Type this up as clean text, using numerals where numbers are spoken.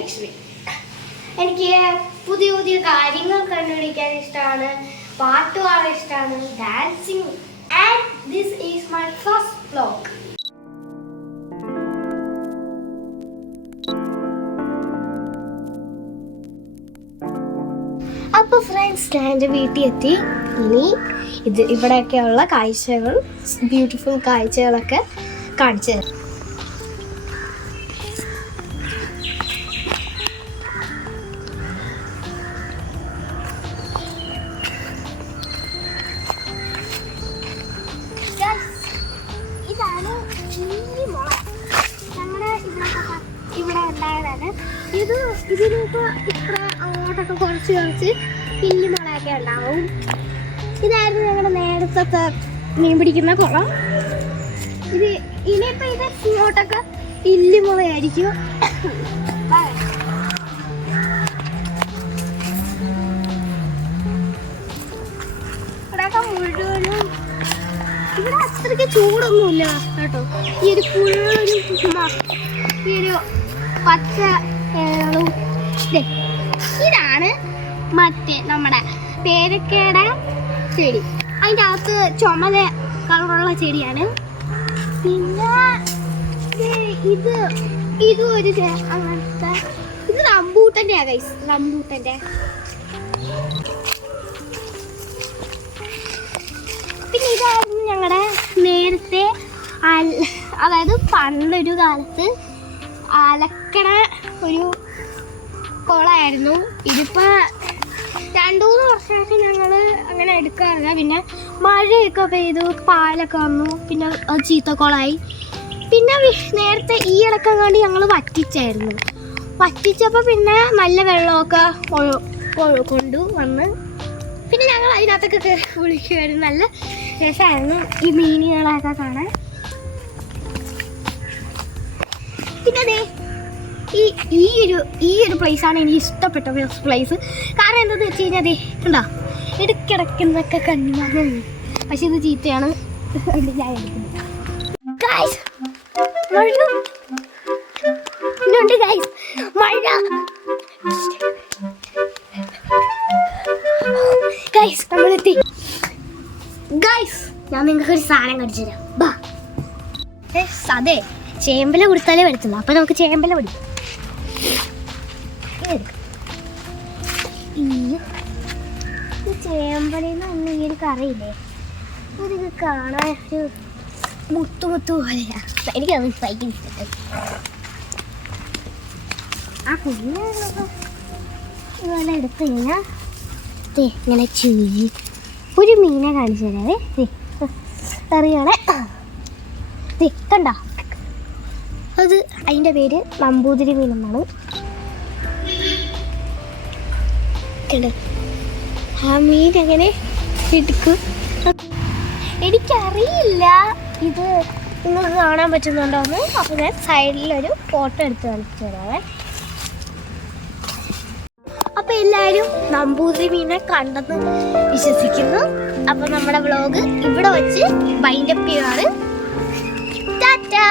ലക്ഷ്മി. എനിക്ക് പുതിയ പുതിയ കാര്യങ്ങൾ കണ്ടുപിടിക്കാൻ ഇഷ്ടമാണ്, പാട്ട് പാടാൻ ഇഷ്ടമാണ്, dancing. And this is my first vlog. അപ്പോൾ ഫ്രണ്ട്സ്, ഞാൻ എൻ്റെ വീട്ടിൽ എത്തി. ഇനി ഇവിടെയൊക്കെയുള്ള കാഴ്ചകൾ, ബ്യൂട്ടിഫുൾ കാഴ്ചകളൊക്കെ കാണിച്ചു തരാം. ഇതാണ് ഇല്ലിമുള. ഞങ്ങളുടെ ഇവിടെ ഉണ്ടായതാണ്. ഇതിനിപ്പോൾ ഇത്ര അങ്ങോട്ടൊക്കെ കുറച്ച് ഇല്ലിമുളയൊക്കെ ഉണ്ടാവും. ഇതായിരുന്നു ഞങ്ങളുടെ നേരത്തെ മീൻ പിടിക്കുന്ന കുളം. ഇനിയിപ്പോൾ ഇത് ഇങ്ങോട്ടൊക്കെ ഇല്ലിമുളയായിരിക്കും. ഇവിടെയൊക്കെ മുഴുവനും ഇവിടെ അത്രയ്ക്ക് ചൂടൊന്നുമില്ല കേട്ടോ. ഈ ഒരു ഫുള്ളൊരു ഈ ഒരു പച്ച ഇതാണ് മറ്റേ നമ്മുടെ പേരക്കയുടെ ചെടി. അതിൻ്റെ അകത്ത് ചുമല കളറുള്ള ചെടിയാണ്. പിന്നെ ഇതും ഒരു അങ്ങനത്തെ ഇത് റംബൂട്ടൻ്റെയാണ് ഗൈസ്, റംബൂട്ടൻ്റെ. പിന്നെ ഇതായിരുന്നു ഞങ്ങളുടെ നേരത്തെ അതായത് പണ്ടൊരു കാലത്ത് അലക്കണ ഒരു കുളമായിരുന്നു. ഇതിപ്പോൾ 2-3 വർഷമായിട്ട് ഞങ്ങൾ അങ്ങനെ എടുക്കാറില്ല. പിന്നെ മഴയൊക്കെ പെയ്തു, പാലൊക്കെ വന്നു, പിന്നെ അത് ചീത്തക്കുളമായി. പിന്നെ നേരത്തെ ഈ ഇടക്കം കണ്ട് ഞങ്ങൾ വറ്റിച്ചായിരുന്നു. വറ്റിച്ചപ്പോൾ പിന്നെ നല്ല വെള്ളമൊക്കെ കൊണ്ടുവന്ന് പിന്നെ ഞങ്ങൾ അതിനകത്തൊക്കെ കയറി കുളിക്കുമായിരുന്നു. നല്ല രസമായിരുന്നു ഈ മീനുകളൊക്കെ കാണാൻ. പിന്നെ അതെ ഈ ഒരു പ്ലേസാണ് എനിക്ക് ഇഷ്ടപ്പെട്ട പ്ലേസ്. കാരണം എന്താണെന്ന് വെച്ച് കഴിഞ്ഞാൽ അതെ കണ്ടോ, ഇടയ്ക്കിടയ്ക്കുന്നതൊക്കെ കണ്ണു. പക്ഷെ ഇത് ചീത്തയാണ്. ഞാൻ എടുക്കുന്നത് മഴ ഗൈസ്, നമ്മളെത്തി ഗൈസ്. ഞാൻ നിങ്ങൾക്ക് ഒരു സാധനം കടിച്ചു തരാം. അതെ, ചേമ്പല കൊടുത്താലേ വരത്തുള്ളൂ. അപ്പൊ നമുക്ക് ചേമ്പല പിടിക്കാം. ഈ ചേമ്പലെന്ന് പറഞ്ഞ ഈ ഒരു കറിയില്ലേ, അതൊക്കെ കാണാൻ ഒരു മുത്തു പോലെയാ. എനിക്കത് ഭയങ്കര ഇഷ്ടപ്പെട്ടു. ആ കുഞ്ഞൊക്കെ ഇതുപോലെ എടുത്തു കഴിഞ്ഞാൽ ഇങ്ങനെ ചീ ഒരു മീനെ കാണിച്ചു തരാവേ. അറിയാണേ, കണ്ടോ, അത് അതിൻ്റെ പേര് നമ്പൂതിരി മീൻ എന്നാണ്. ആ മീൻ എങ്ങനെ എടുക്കും എനിക്കറിയില്ല. ഇത് നിങ്ങൾക്ക് കാണാൻ പറ്റുന്നുണ്ടോയെന്ന്. അപ്പോൾ ഞാൻ സൈഡിലൊരു ഫോട്ടോ എടുത്ത് കാണിച്ചു തരാവേ. അപ്പോൾ എല്ലാവരും നമ്പൂതിരി മീനെ കണ്ടെന്ന് വിശ്വസിക്കുന്നു. അപ്പോൾ നമ്മുടെ വ്ളോഗ് ഇവിടെ വെച്ച് വൈൻഡപ്പ് ചെയ്യുകയാണ്. ടാറ്റാ.